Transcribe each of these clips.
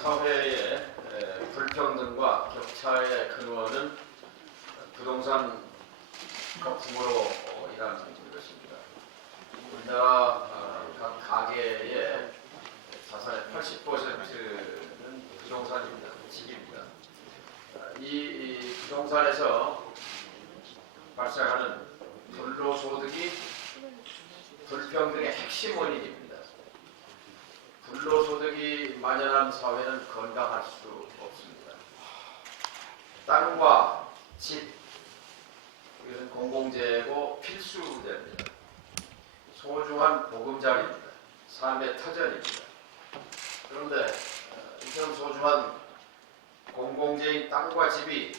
사회의 불평등과 격차의 근원은 부동산 거품으로 일어나는 것입니다. 우리나라 각 가계의 자산의 80%는 부동산입니다. 집입니다. 이 부동산에서 발생하는 불로소득이 불평등의 핵심 원인입니다. 불로소득이 만연한 사회는 건강할 수 없습니다. 땅과 집, 이것은 공공재고 필수제입니다. 소중한 보금자리입니다. 삶의 터전입니다. 그런데 이처럼 소중한 공공재인 땅과 집이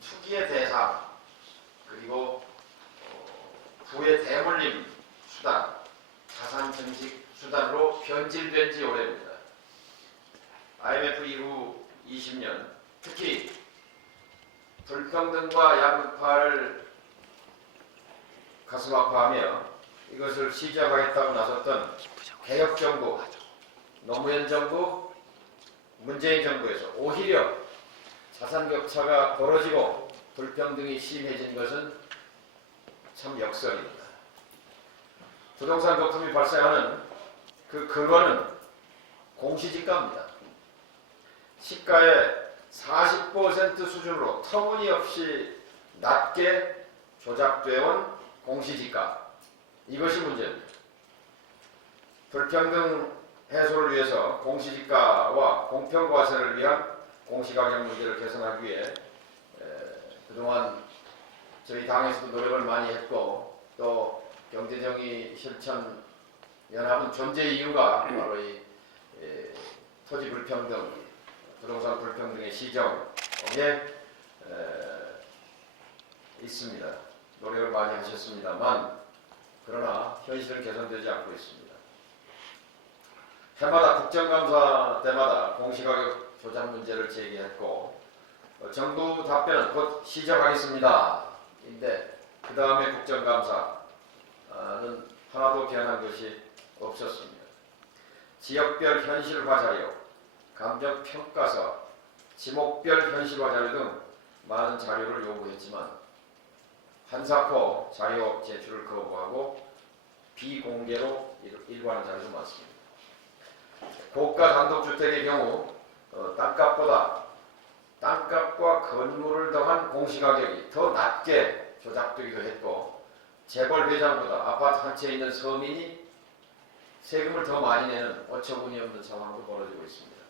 투기의 대상, 그리고 부의 대물림 수단, 자산 증식 수단으로 변질된 지 오래입니다. IMF 이후 20년, 특히 불평등과 양극화를 가슴 아파하며 이것을 시작하겠다고 나섰던 개혁정부, 노무현 정부, 문재인 정부에서 오히려 자산격차가 벌어지고 불평등이 심해진 것은 참 역설입니다. 부동산 거품이 발생하는 그 근원은 공시지가입니다. 시가의 40% 수준으로 터무니없이 낮게 조작되어 온 공시지가, 이것이 문제입니다. 불평등 해소를 위해서 공시지가와 공평과세를 위한 공시가격 문제를 개선하기 위해 그동안 저희 당에서도 노력을 많이 했고, 또 경제정의 실천 연합은 존재 이유가 바로 이 토지 불평등, 부동산 불평등의 시정에 있습니다. 노력을 많이 하셨습니다만, 그러나 현실은 개선되지 않고 있습니다. 해마다 국정감사 때마다 공시가격 조작 문제를 제기했고, 정부 답변은 곧 시정하겠습니다. 인데 그 다음에 국정감사는 하나도 변한 것이 없었습니다. 지역별 현실화 자료, 감정평가서, 지목별 현실화 자료 등 많은 자료를 요구했지만 한사코 자료 제출을 거부하고 비공개로 일관한 자료도 많습니다. 고가 단독주택의 경우 땅값과 건물을 더한 공시가격이 더 낮게 조작되기도 했고, 재벌 회장보다 아파트 한 채에 있는 서민이 세금을 더 많이 내는 어처구니 없는 상황도 벌어지고 있습니다.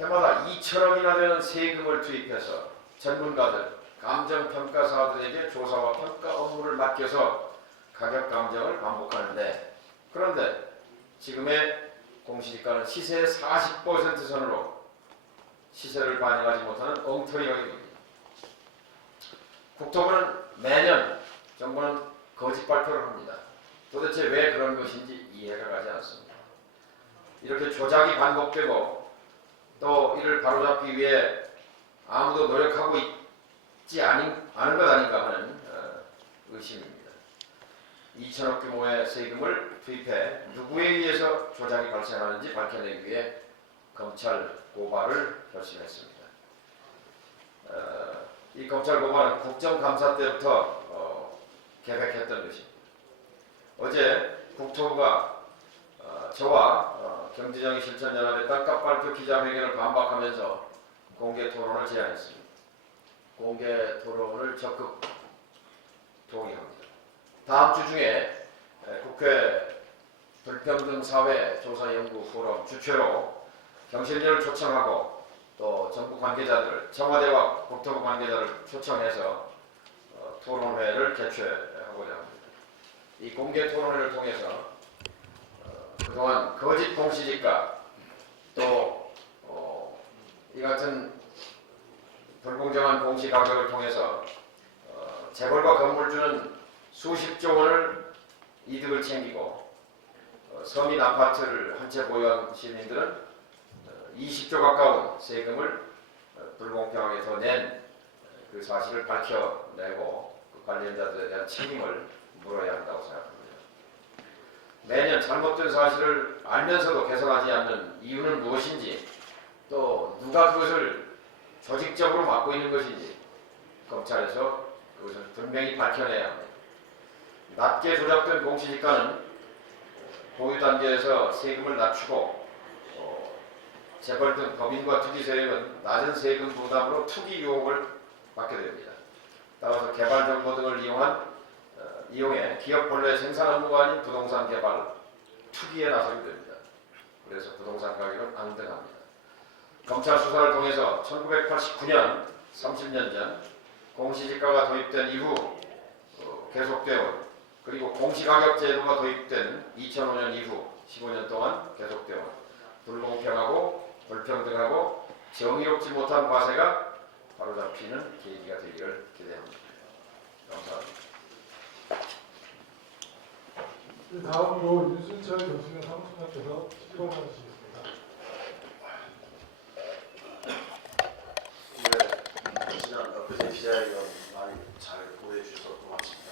해마다 2천억이나 되는 세금을 투입해서 전문가들, 감정평가사들에게 조사와 평가 업무를 맡겨서 가격 감정을 반복하는데, 그런데 지금의 공시지가는 시세의 40% 선으로 시세를 반영하지 못하는 엉터리 가격입니다. 국토부는 매년, 정부는 거짓 발표를 합니다. 도대체 왜 그런 것인지 이해가 가지 않습니다. 이렇게 조작이 반복되고 또 이를 바로잡기 위해 아무도 노력하고 있지 않은 것 아닌가 하는 의심입니다. 2천억 규모의 세금을 투입해 누구에 의해서 조작이 발생하는지 밝혀내기 위해 검찰 고발을 결심했습니다. 이 검찰 고발은 국정감사 때부터 계획했던 것입니다. 어제 국토부가 저와 경제정의 실천연합의 땅값 발표 기자회견을 반박하면서 공개 토론을 제안했습니다. 공개 토론을 적극 동의합니다. 다음 주 중에 국회 불평등사회 조사연구포럼 주최로 경실련을 초청하고 또 정부 관계자들을, 청와대와 국토부 관계자를 초청해서 토론회를 개최하고자 합니다. 이 공개 토론회를 통해서 그동안 거짓 공시지가, 또 이 같은 불공정한 공시가격을 통해서 재벌과 건물주는 수십조 원을 이득을 챙기고 서민 아파트를 한 채 보유한 시민들은 20조 가까운 세금을 불공평하게 더 낸 그 사실을 밝혀내고 그 관련자들에 대한 책임을 물어야 한다고 생각합니다. 매년 잘못된 사실을 알면서도 개선하지 않는 이유는 무엇인지 누가 그것을 조직적으로 맡고 있는 것인지 검찰에서 그것을 분명히 밝혀내야 합니다. 낮게 조작된 공시지가는 공유 단계에서 세금을 낮추고 재벌 등 법인과 투기 세력은 낮은 세금 부담으로 투기 유혹을 받게 됩니다. 따라서 개발 정보 등을 이용해 기업 본래 생산 업무가 아닌 부동산 개발, 투기에 나서게 됩니다. 그래서 부동산 가격은 앙등합니다. 검찰 수사를 통해서 1989년 30년 전 공시지가가 도입된 이후 계속되어 그리고 공시가격 제도가 도입된 2005년 이후 15년 동안 계속되어 불공평하고 불평등하고 정의롭지 못한 과세가 바로잡히는 계기가 되기를 기대합니다. 감사합니다. 다음으로 윤순철 교수님 사무총장께서 시범을 하시겠습니다. 네, 지난 엊그제 기자회견 많이 잘 보내주셔서 고맙습니다.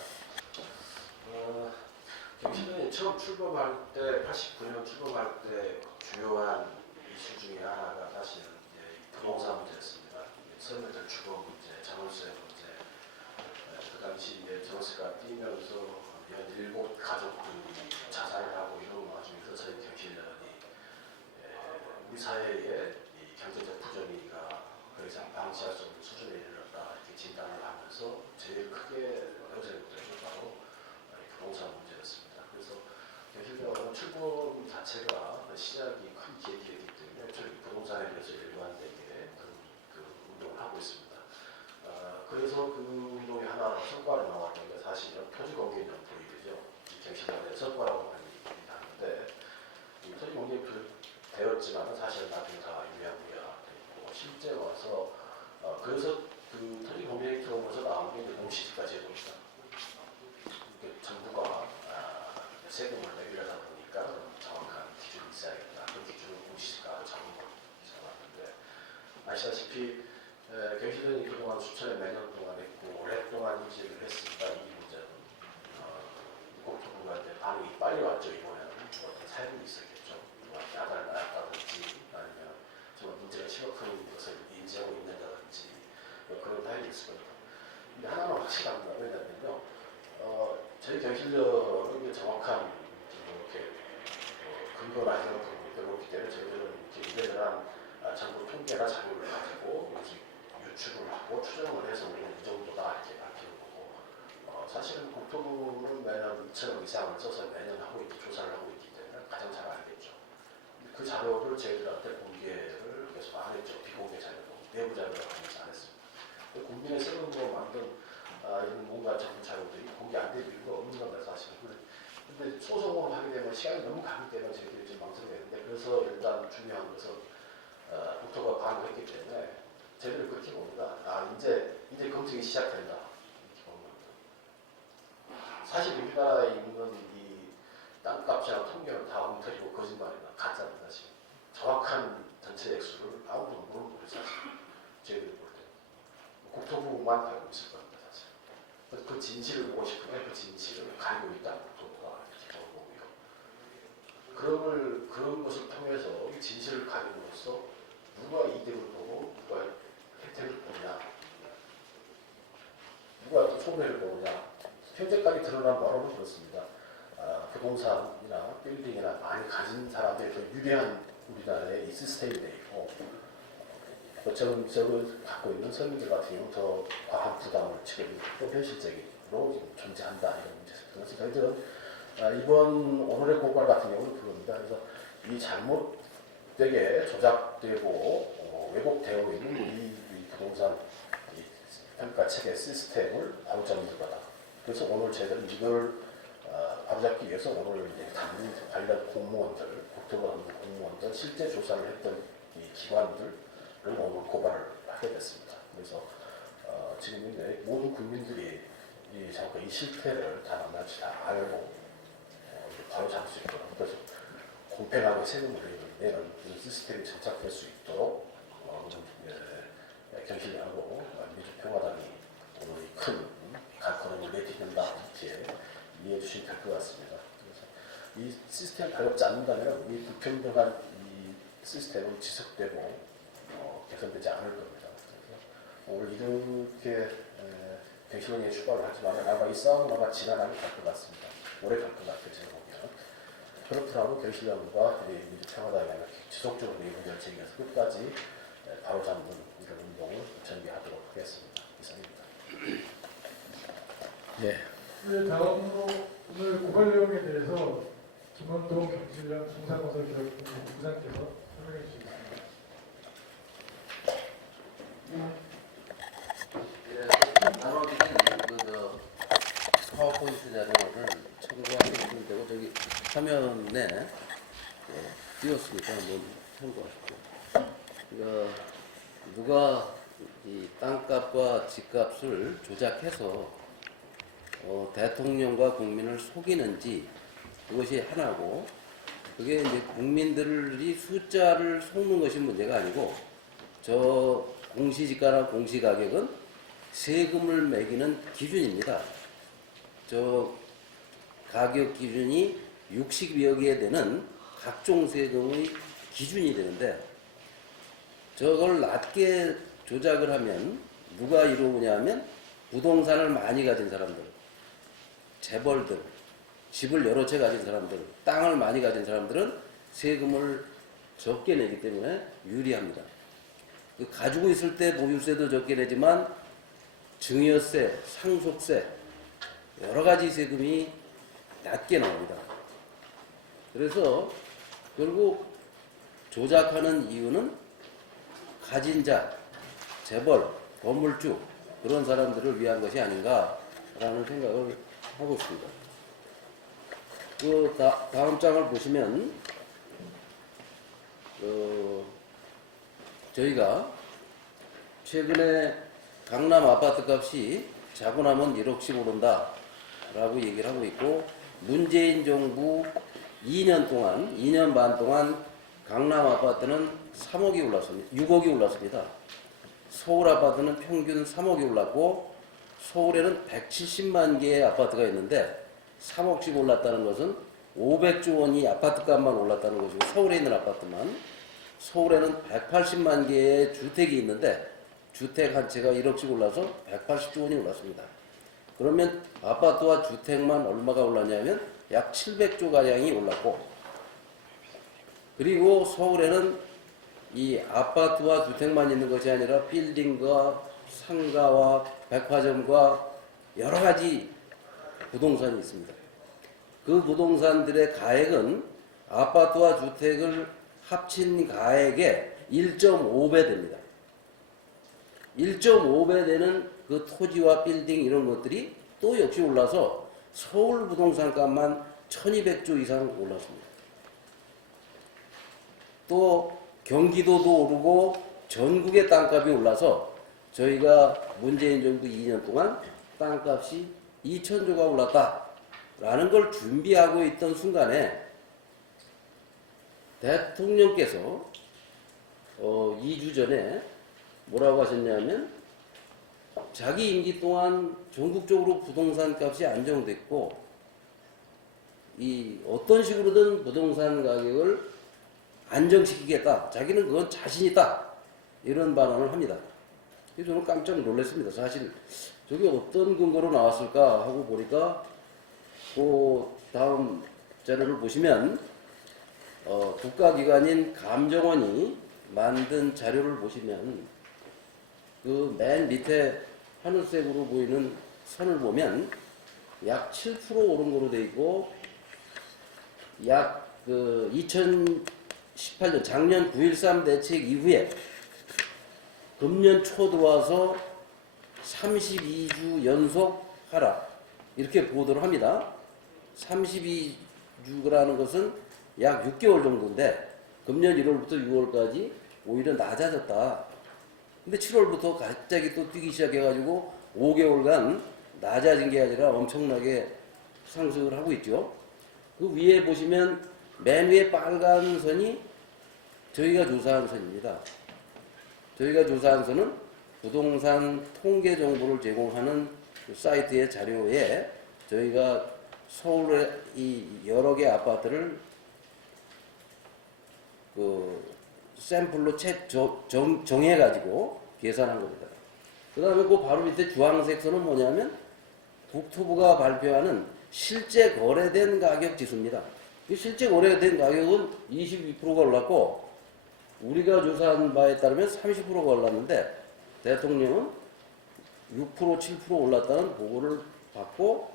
경신이 처음 출범할 때, 89년 출범할 때 주요한 이슈 중에 하나가 사실은 부동산 문제였습니다. 서민들 주거 문제, 자본세 문제, 그 당시 정세가 뛰면서 연 7가족들이 자살을 하고 이런 와중에서 저희 경실련이 우리 사회의 이 경제적 부정의가 더 이상 방치할 수 없는 수준에 이르렀다 이렇게 진단을 하면서 제일 크게 어제부터 바로 부동산 문제였습니다. 그래서 경실련은 출범 자체가 시작이 큰 계기이기 때문에 저희 부동산에 대해서 일관되게 그 운동을 하고 있습니다. 그래서 그 운동의 하나 성과로 나왔던 게 사실은 토지공개념 도입이죠. 경실련의 성과라고 많이 하는데 토지공개념 되었지만 사실 나중에 다 유야무야 되고 실제 와서 그래서 그 토지공개념 통해서 나온 게 공시지가 제도입니다. 정부가 세금을 내리려다 보니까 정확한 기준이 있어야겠다. 그 기준을 공시지가로 잡았는데 아시다시피 경실련이 그동안 수천에 매년 동안 했고 오랫동안 유지를 했으니까 이 문제는 국토부가 이제 반응이 빨리 왔죠. 이번에는 어떤 사연이 있었겠죠. 야단을 맞았다든지 아니면 정말 문제가 심각한 것을 인지하고 있는다든지 그런 타입이 있을 겁니다. 근데 하나는 확실합니다. 왜냐면요. 저희 경실련은 정확한 이렇게 근거나 이런 부분이 별로 없기 때문에 저희들은 이래저래한 정부 통계나 자료를 가지고 유출을 하고 추정을 해서 우리는 이 정도다 이렇게 밝히는 거고 사실은 국토부는 매년 2천억 이상을 써서 매년 하고 있기 조사를 하고 있기 때문에 가장 잘 알겠죠. 그 자료를 저희들한테 공개를 계속 안 했죠. 비공개 자료로 내부 자료를 하면서 안 했습니다. 국민의 세금으로 만든 이런 뭔가 정부 자료들이 공개 안 될 이유가 없는 겁니다. 사실은. 근데 소송을 하게 되면 시간이 너무 가기 때문에 저희들이 좀 망설여되는데 그래서 일단 중요한 것은 국토가 반응했기 때문에 저희들은 그렇게 봅니다. 이제 검증이 시작된다. 이렇게 보는 겁니다. 사실 우리나라에 있는 이 땅값이나 통계는 다 엉터리고 거짓말이다. 가짜입니다. 사실. 정확한 전체 액수를 아무도 모르는 거예요. 사실. 저희들이 볼 때. 국토부만 알고 있을 겁니다. 사실. 그 진실을 보고 싶으면 그 진실을 가리고 있다. 국토부가 이렇게 보고요. 그런 것을 통해서 이 진실을 가림으로써 누가 이득을 보고 누가 혜택을 보느냐, 누가 또 손해를 보느냐. 현재까지 드러난 바로는 그렇습니다. 부동산이나 빌딩이나 많이 가진 사람들이 더 유리한 우리나라의 이 시스템이 되어 있고 저걸 갖고 있는 서민들 같은 경우는 더 과한 부담을 치르고 또 현실적으로 존재한다 이런 문제에서 그래서 저희들은 이번 오늘의 고발 같은 경우는 그겁니다. 그래서 이 잘못되게 조작되고 왜곡되어 있는 이 부동산 평가 체계 시스템을 바로잡는 거다. 그래서 오늘 저희들은 이걸 바로잡기 위해서 오늘 이제 관련 공무원들, 국토부 공무원들, 실제 조사를 했던 이 기관들을 오늘 고발을 하게 됐습니다. 그래서 지금 이제 모든 국민들이 이 실태를 다 낱낱이 다 알고 바로잡을 수 있도록 그래서 공평하게 세금을 내는 이 시스템이 정착될 수 있도록 경실련하고 민주평화당이 오늘 큰 걸음을 내딛는다 이렇게 이해해 주시면 될 것 같습니다. 그래서 이 시스템을 바로잡지 않는다면 이 불평등한 이 시스템은 지속되고 개선되지 않을 겁니다. 그래서 오늘 이렇게 갱신론에 출발을 하지만 아마 이 싸움은 아마 지나가면 갈 것 같습니다. 오래 갈 것 같아요. 제가 보면. 그렇더라도 갱신론과 민주평화당이 지속적으로 이 문제를 제기해서 끝까지 바로잡는 이런 운동을 전개하도록 하겠습니다. 이상입니다. 네. 네, 다음으로 오늘 고발 내용에 대해서 김원동 경실련 중상건설 부장께서 설명해 주시겠습니다. 나눠주신 파워포인트 자료를 참고하시면 되고 저기 화면에 띄웠으니까 한번 참고하시고 그러니까 누가 이 땅값과 집값을 조작해서 대통령과 국민을 속이는지 그것이 하나고 그게 이제 국민들이 숫자를 속는 것이 문제가 아니고 저 공시지가나 공시가격은 세금을 매기는 기준입니다. 저 가격 기준이 60여 개 되는 각종 세금의 기준이 되는데 저걸 낮게 조작을 하면 누가 이루느냐 하면 부동산을 많이 가진 사람들, 재벌들, 집을 여러 채 가진 사람들, 땅을 많이 가진 사람들은 세금을 적게 내기 때문에 유리합니다. 가지고 있을 때 보유세도 적게 내지만 증여세, 상속세 여러 가지 세금이 낮게 나옵니다. 그래서 결국 조작하는 이유는 가진 자, 재벌, 건물주 그런 사람들을 위한 것이 아닌가라는 생각을 하고 있습니다. 그 다음 장을 보시면 저희가 최근에 강남 아파트 값이 자고 나면 1억씩 오른다 라고 얘기를 하고 있고 문재인 정부 2년 반 동안 강남 아파트는 3억이 올랐습니다. 6억이 올랐습니다. 서울 아파트는 평균 3억이 올랐고 서울에는 170만 개의 아파트가 있는데 3억씩 올랐다는 것은 500조 원이 아파트 값만 올랐다는 것이고 서울에 있는 아파트만 서울에는 180만 개의 주택이 있는데 주택 한 채가 1억씩 올라서 180조 원이 올랐습니다. 그러면 아파트와 주택만 얼마가 올랐냐면 약 700조 가량이 올랐고 그리고 서울에는 이 아파트와 주택만 있는 것이 아니라 빌딩과 상가와 백화점과 여러 가지 부동산이 있습니다. 그 부동산들의 가액은 아파트와 주택을 합친 가액의 1.5배 됩니다. 1.5배 되는 그 토지와 빌딩 이런 것들이 또 역시 올라서 서울 부동산 값만 1200조 이상 올랐습니다. 또 경기도도 오르고 전국의 땅값이 올라서 저희가 문재인 정부 2년 동안 땅값이 2000조가 올랐다라는 걸 준비하고 있던 순간에 대통령께서 2주 전에 뭐라고 하셨냐면 자기 임기 동안 전국적으로 부동산 값이 안정됐고 이 어떤 식으로든 부동산 가격을 안정시키겠다. 자기는 그건 자신 있다. 이런 발언을 합니다. 그래서 저는 깜짝 놀랐습니다. 사실 저게 어떤 근거로 나왔을까 하고 보니까 그 다음 자료를 보시면 국가기관인 감정원이 만든 자료를 보시면 그 맨 밑에 하늘색으로 보이는 선을 보면 약 7% 오른 거로 돼 있고 약 그 2018년 작년 9.13 대책 이후에 금년 초 들어와서 32주 연속 하락 이렇게 보도를 합니다. 32주라는 것은 약 6개월 정도인데 금년 1월부터 6월까지 오히려 낮아졌다. 근데 7월부터 갑자기 또 뛰기 시작해가지고 5개월간 낮아진 게 아니라 엄청나게 상승을 하고 있죠. 그 위에 보시면 맨 위에 빨간 선이 저희가 조사한 선입니다. 저희가 조사한 선은 부동산 통계 정보를 제공하는 그 사이트의 자료에 저희가 서울의 이 여러 개 아파트를 그 샘플로 정해가지고 계산한 겁니다. 그 다음에 그 바로 밑에 주황색 선은 뭐냐면 국토부가 발표하는 실제 거래된 가격 지수입니다. 이 실제 거래된 가격은 22%가 올랐고 우리가 조사한 바에 따르면 30%가 올랐는데 대통령은 6%, 7% 올랐다는 보고를 받고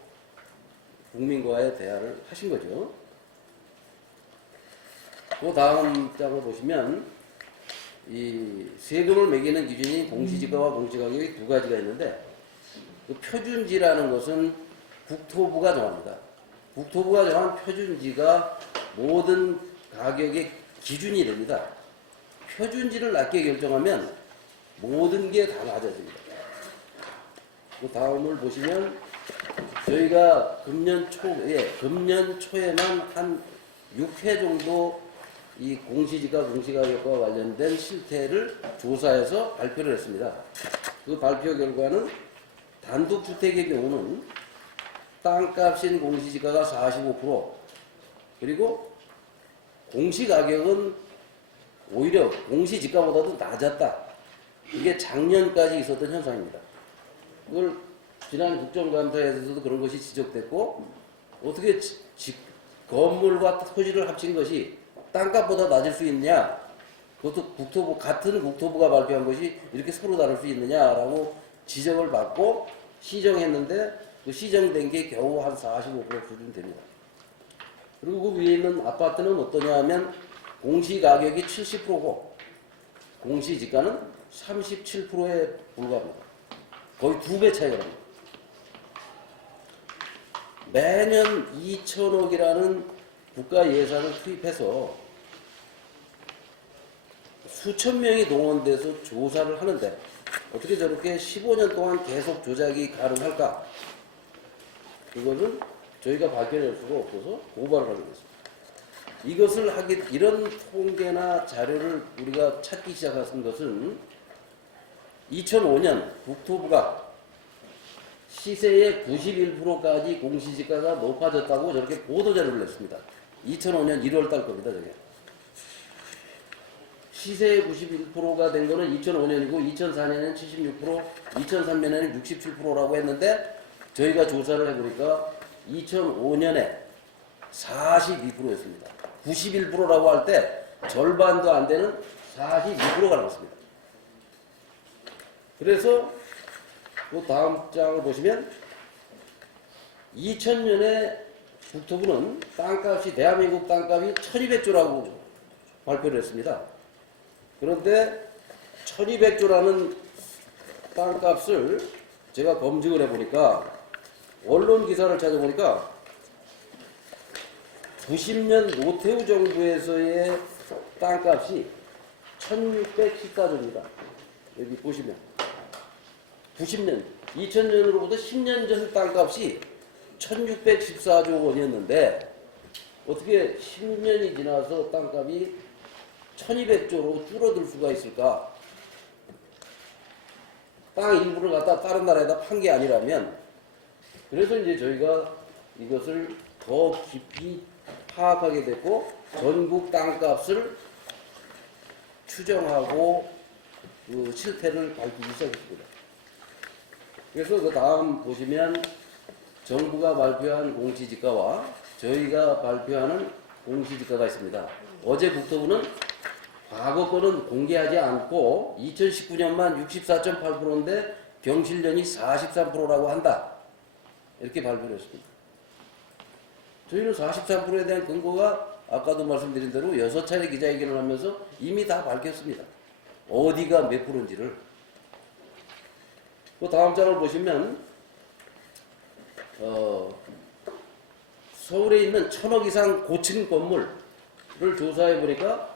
국민과의 대화를 하신 거죠. 그 다음 장을 보시면 이 세금을 매기는 기준이 공시지가와 공시가격이 두 가지가 있는데 그 표준지라는 것은 국토부가 정합니다. 국토부가 정한 표준지가 모든 가격의 기준이 됩니다. 표준지를 낮게 결정하면 모든 게 다 낮아집니다. 그 다음을 보시면 저희가 금년 초에만 한 6회 정도 이 공시지가 공시가격과 관련된 실태를 조사해서 발표를 했습니다. 그 발표 결과는 단독주택의 경우는 땅값인 공시지가가 45% 그리고 공시가격은 오히려 공시지가보다도 낮았다. 이게 작년까지 있었던 현상입니다. 그걸 지난 국정감사에서도 그런 것이 지적됐고 어떻게 건물과 토지를 합친 것이 땅값보다 낮을 수 있냐? 그것도 같은 국토부가 발표한 것이 이렇게 서로 다를 수 있느냐라고 지적을 받고 시정했는데 그 시정된 게 겨우 한 45% 수준 됩니다. 그리고 그 위에 있는 아파트는 어떠냐 하면 공시가격이 70%고 공시지가는 37%에 불과합니다. 거의 2배 차이가 납니다. 매년 2천억이라는 국가 예산을 투입해서 수천 명이 동원돼서 조사를 하는데 어떻게 저렇게 15년 동안 계속 조작이 가능할까? 그거는 저희가 밝혀낼 수가 없어서 고발을 하게 됐습니다. 이것을 이런 통계나 자료를 우리가 찾기 시작한 것은 2005년 국토부가 시세의 91%까지 공시지가가 높아졌다고 저렇게 보도자료를 냈습니다. 2005년 1월달 겁니다, 저게. 시세의 91%가 된 거는 2005년이고 2004년에는 76%, 2003년에는 67%라고 했는데 저희가 조사를 해보니까 2005년에 42%였습니다. 91%라고 할 때 절반도 안 되는 42%가 나왔습니다. 그래서 그 다음 장을 보시면 2000년에 국토부는 땅값이 대한민국 땅값이 1200조라고 발표를 했습니다. 그런데 1200조라는 땅값을 제가 검증을 해보니까 언론 기사를 찾아보니까 90년 노태우 정부에서의 땅값이 1614조입니다. 여기 보시면 90년, 2000년으로부터 10년 전 땅값이 1614조 원이었는데 어떻게 10년이 지나서 땅값이 1200조로 줄어들 수가 있을까? 땅 일부를 갖다 다른 나라에다 판 게 아니라면 그래서 이제 저희가 이것을 더 깊이 파악하게 됐고 전국 땅값을 추정하고 그 실태를 밝히기 시작했습니다. 그래서 그 다음 보시면 정부가 발표한 공시지가와 저희가 발표하는 공시지가가 있습니다. 어제 국토부는 과거 거는 공개하지 않고 2019년만 64.8%인데 경실련이 43%라고 한다. 이렇게 발표를 했습니다. 저희는 43%에 대한 근거가 아까도 말씀드린 대로 6차례 기자회견을 하면서 이미 다 밝혔습니다. 어디가 몇 프로인지를. 그 다음 장을 보시면 서울에 있는 1000억 이상 고층 건물을 조사해 보니까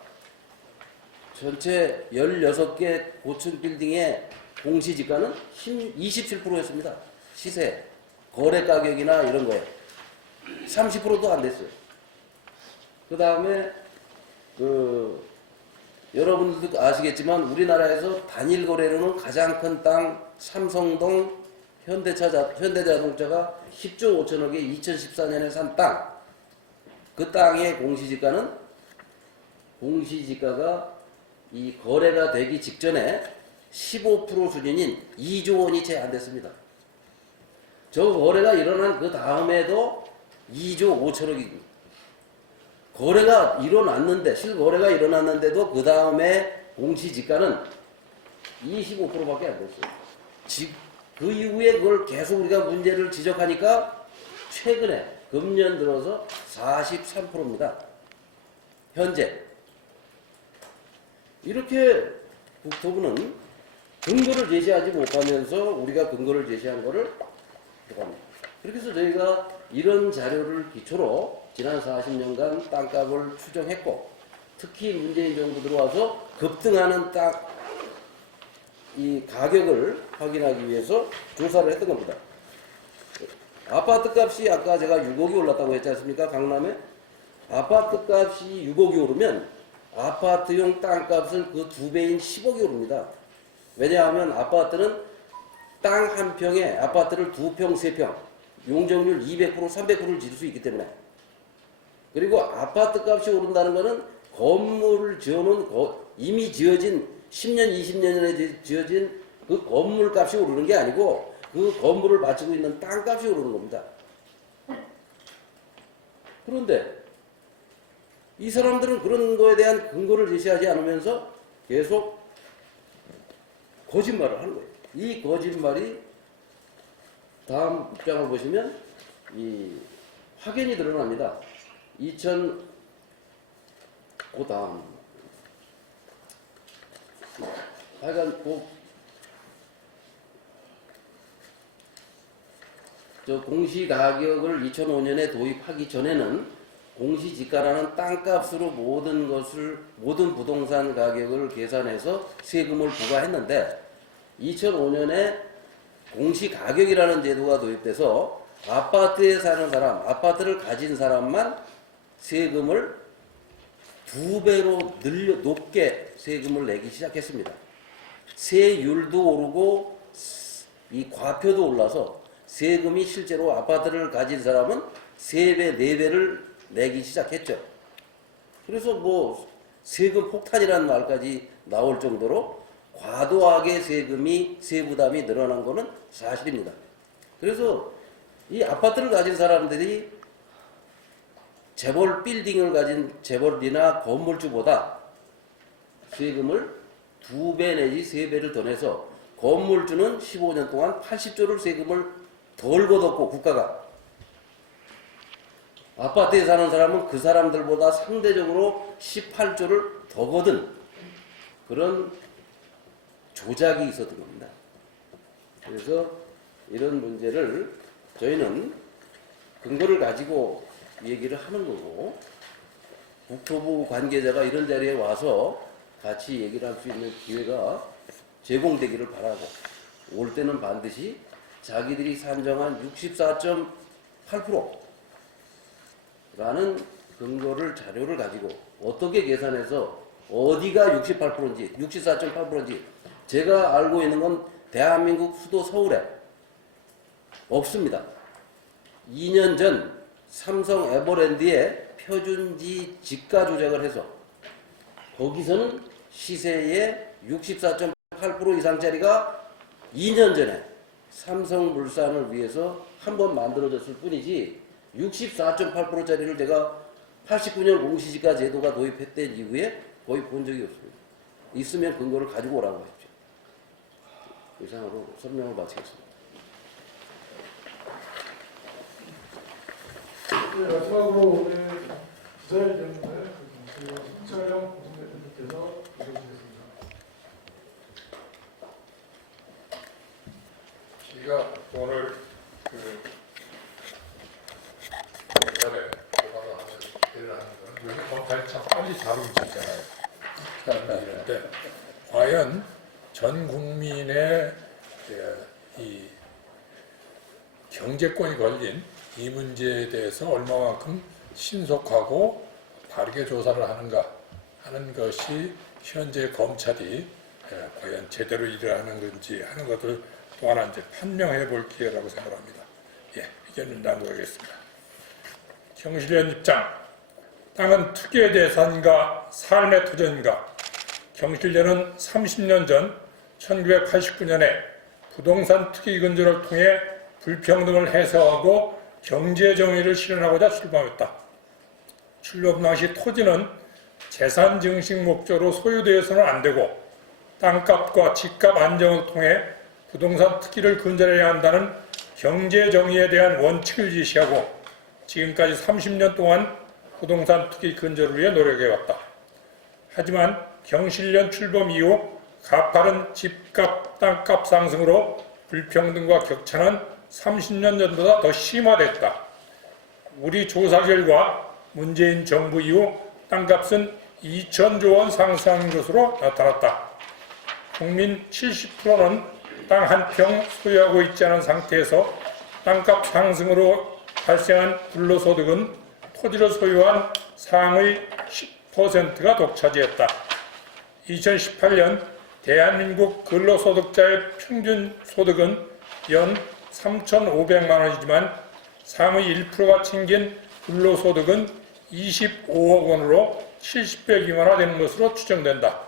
전체 16개 고층 빌딩의 공시지가는 27%였습니다. 시세, 거래 가격이나 이런 거에 30%도 안 됐어요. 그 다음에 여러분들도 아시겠지만 우리나라에서 단일 거래로는 가장 큰 땅 삼성동 현대자동차가 10조 5천억에 2014년에 산 땅. 그 땅의 공시지가가 이 거래가 되기 직전에 15% 수준인 2조 원이 채 안 됐습니다. 저 거래가 일어난 그 다음에도 2조 5천억입니다. 거래가 일어났는데, 실거래가 일어났는데도 그 다음에 공시지가는 25%밖에 안 됐어요. 그 이후에 그걸 계속 우리가 문제를 지적하니까 최근에 금년 들어서 43%입니다. 현재. 이렇게 국토부는 근거를 제시하지 못하면서 우리가 근거를 제시한 거를 해갑니다. 그렇게 해서 저희가 이런 자료를 기초로 지난 40년간 땅값을 추정했고, 특히 문재인 정부 들어와서 급등하는 이 가격을 확인하기 위해서 조사를 했던 겁니다. 아파트 값이 아까 제가 6억이 올랐다고 했지 않습니까? 강남에. 아파트 값이 6억이 오르면 아파트용 땅값은 그 2배인 10억이 오릅니다. 왜냐하면 아파트는 땅 한 평에 아파트를 2평, 3평, 용적률 200%, 300%를 지을 수 있기 때문에. 그리고 아파트 값이 오른다는 것은 건물을 지어놓은 이미 지어진 10년, 20년 전에 지어진 그 건물 값이 오르는 게 아니고 그 건물을 바치고 있는 땅 값이 오르는 겁니다. 그런데 이 사람들은 그런 거에 대한 근거를 제시하지 않으면서 계속 거짓말을 하는 거예요. 이 거짓말이 다음 입장을 보시면 이 확연히 드러납니다. 그 다음 하여간 공시가격을 2005년에 도입하기 전에는 공시지가라는 땅값으로 모든 부동산 가격을 계산해서 세금을 부과했는데 2005년에 공시가격이라는 제도가 도입돼서 아파트에 사는 사람, 아파트를 가진 사람만 세금을 2배로 높게 세금을 내기 시작했습니다. 세율도 오르고 이 과표도 올라서 세금이 실제로 아파트를 가진 사람은 3배, 4배를 내기 시작했죠. 그래서 뭐 세금 폭탄이라는 말까지 나올 정도로 과도하게 세부담이 늘어난 것은 사실입니다. 그래서 이 아파트를 가진 사람들이 재벌 빌딩을 가진 재벌이나 건물주보다 세금을 2배 내지 3배를 더 내서 건물주는 15년 동안 80조를 세금을 덜 걷었고 국가가 아파트에 사는 사람은 그 사람들보다 상대적으로 18조를 더 거둔 그런 조작이 있었던 겁니다. 그래서 이런 문제를 저희는 근거를 가지고 얘기를 하는 거고 국토부 관계자가 이런 자리에 와서 같이 얘기를 할 수 있는 기회가 제공되기를 바라고 올 때는 반드시 자기들이 산정한 64.8%라는 근거를 자료를 가지고 어떻게 계산해서 어디가 68%인지 64.8%인지 제가 알고 있는 건 대한민국 수도 서울에 없습니다. 2년 전 삼성 에버랜드에 표준지 지가 조작을 해서 거기서는 시세의 64.8% 이상짜리가 2년 전에 삼성물산을 위해서 한번 만들어졌을 뿐이지 64.8%짜리를 내가 89년 공시지가 제도가 도입했던 이후에 거의 본 적이 없습니다. 있으면 근거를 가지고 오라고 하십시오. 이상으로 설명을 마치겠습니다. 네, 마지막으로 오늘 기자회견을 신철영 공동대표님께서 해주시겠습니다. 제가 오늘 검찰에 조사를 하면서 기대를 하는 건 요즘 검찰이 참 빨리 다루고 있잖아요. 그런데 과연 전 국민의 이 경제권이 걸린 이 문제에 대해서 얼마만큼 신속하고 바르게 조사를 하는가 하는 것이 현재 검찰이 과연 제대로 일을 하는 건지 하는 것을 또 하나 이제 판명해 볼 기회라고 생각합니다. 의견을 나누겠습니다. 경실련 입장. 땅은 투기의 대상인가 삶의 토전인가 경실련은 30년 전 1989년에 부동산 투기 근절을 통해 불평등을 해소하고 경제 정의를 실현하고자 출범했다. 출범 당시 토지는 재산 증식 목적으로 소유되어서는 안 되고 땅값과 집값 안정을 통해 부동산 투기를 근절해야 한다는 경제 정의에 대한 원칙을 제시하고 지금까지 30년 동안 부동산 투기 근절을 위해 노력해왔다. 하지만 경실련 출범 이후 가파른 집값, 땅값 상승으로 불평등과 격차는 30년 전보다 더 심화됐다. 우리 조사 결과 문재인 정부 이후 땅값은 2천조 원 상승한 것으로 나타났다. 국민 70%는 땅 한 평 소유하고 있지 않은 상태에서 땅값 상승으로 발생한 불로소득은 토지를 소유한 상의 10%가 독차지했다. 2018년 대한민국 근로소득자의 평균 소득은 연 3,500만 원이지만 상의 1%가 챙긴 근로소득은 25억 원으로 70배 기만화되는 것으로 추정된다.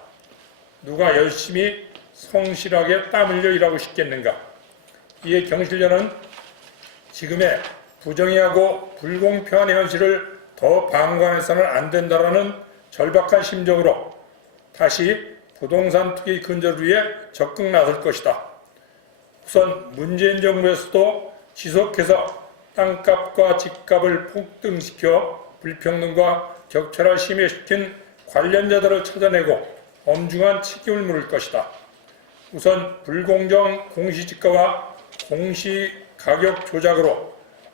누가 열심히 성실하게 땀 흘려 일하고 싶겠는가? 이에 경실련은 지금의 부정의하고 불공평한 현실을 더 방관해서는 안 된다라는 절박한 심정으로 다시 부동산 투기 근절을 위해 적극 나설 것이다. 우선 문재인 정부에서도 지속해서 땅값과 집값을 폭등시켜 불평등과 격차를 심화시킨 관련자들을 찾아내고 엄중한 책임을 물을 것이다. 우선 불공정 공시지가와 공시가격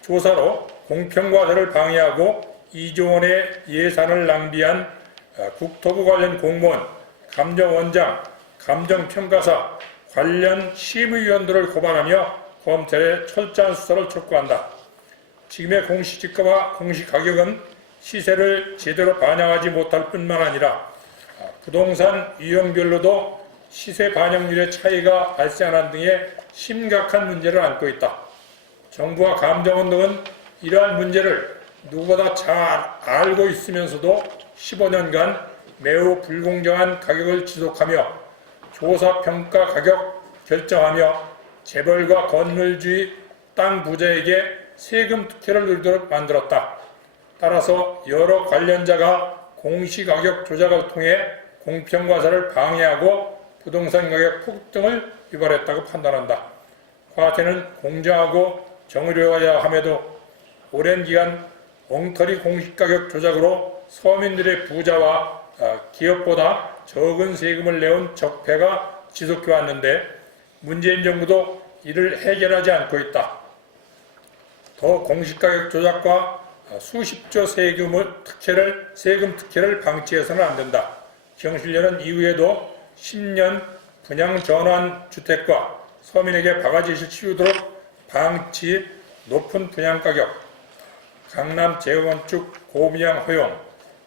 조사로 공평과제를 방해하고 2조 원의 예산을 낭비한 국토부 관련 공무원, 감정원장, 감정평가사, 관련 심의위원들을 고발하며 검찰에 철저한 수사를 촉구한다. 지금의 공시지가와 공시가격은 시세를 제대로 반영하지 못할 뿐만 아니라 부동산 유형별로도 시세 반영률의 차이가 발생하는 등의 심각한 문제를 안고 있다. 정부와 감정원 등은 이러한 문제를 누구보다 잘 알고 있으면서도 15년간 매우 불공정한 가격을 지속하며 조사평가 가격 결정하며 재벌과 건물주의 땅 부자에게 세금 특혜를 누리도록 만들었다. 따라서 여러 관련자가 공시가격 조작을 통해 공평과세를 방해하고 부동산 가격 폭등을 유발했다고 판단한다. 과태는 공정하고 정의로워야 함에도 오랜 기간 엉터리 공시가격 조작으로 서민들의 부자와 기업보다 적은 세금을 내온 적폐가 지속해 왔는데 문재인 정부도 이를 해결하지 않고 있다. 더 공시가격 조작과 수십조 세금 특혜를 방치해서는 안 된다. 경실련은 이후에도 10년 분양 전환 주택과 서민에게 바가지를 치우도록 방치, 높은 분양가격, 강남 재건축 고분양 허용,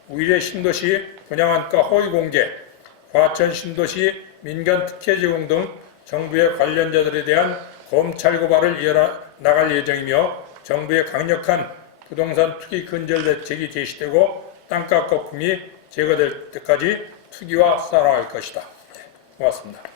위례 신도시 분양한가 허위 공개, 과천 신도시 민간 특혜 제공 등 정부의 관련자들에 대한 검찰 고발을 이어나갈 예정이며 정부의 강력한 부동산 투기 근절 대책이 제시되고 땅값 거품이 제거될 때까지 투기와 싸워나갈 것이다. 고맙습니다.